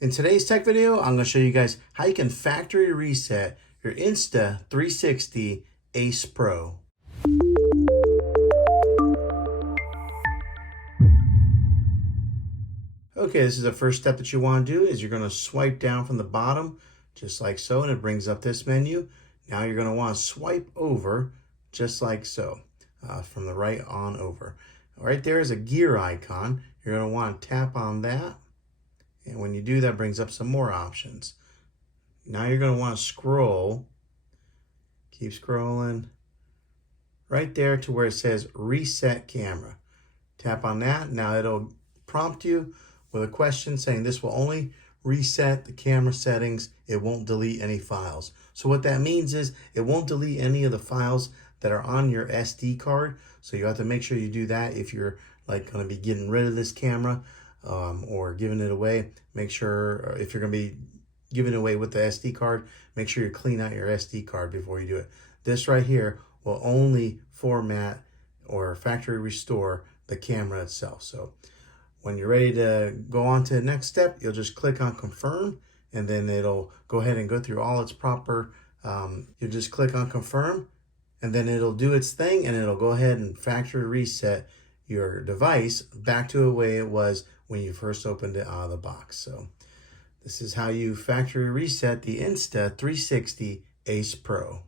In today's tech video, I'm going to show you guys how you can factory reset your Insta360 Ace Pro. Okay, this is the first step that you want to do is you're going to swipe down from the bottom, just like so, and it brings up this menu. Now you're going to want to swipe over, just like so, from the right on over. Right there is a gear icon. You're going to want to tap on that. And when you do that, brings up some more options. Now you're going to want to scroll. Keep scrolling. Right there to where it says Reset Camera. Tap on that. Now it'll prompt you with a question saying this will only reset the camera settings. It won't delete any files. So what that means is it won't delete any of the files that are on your SD card. So you have to make sure you do that if you're like going to be getting rid of this camera. Or giving it away. Make sure if you're going to be giving it away with the SD card, make sure you clean out your SD card before you do it. This right here will only format or factory restore the camera itself. So when you're ready to go on to the next step, you'll just click on confirm, and then it'll go ahead and go through all its proper, you'll just click on confirm, and then it'll do its thing, and it'll go ahead and factory reset your device back to the way it was when you first opened it out of the box. So this is how you factory reset the Insta360 Ace Pro.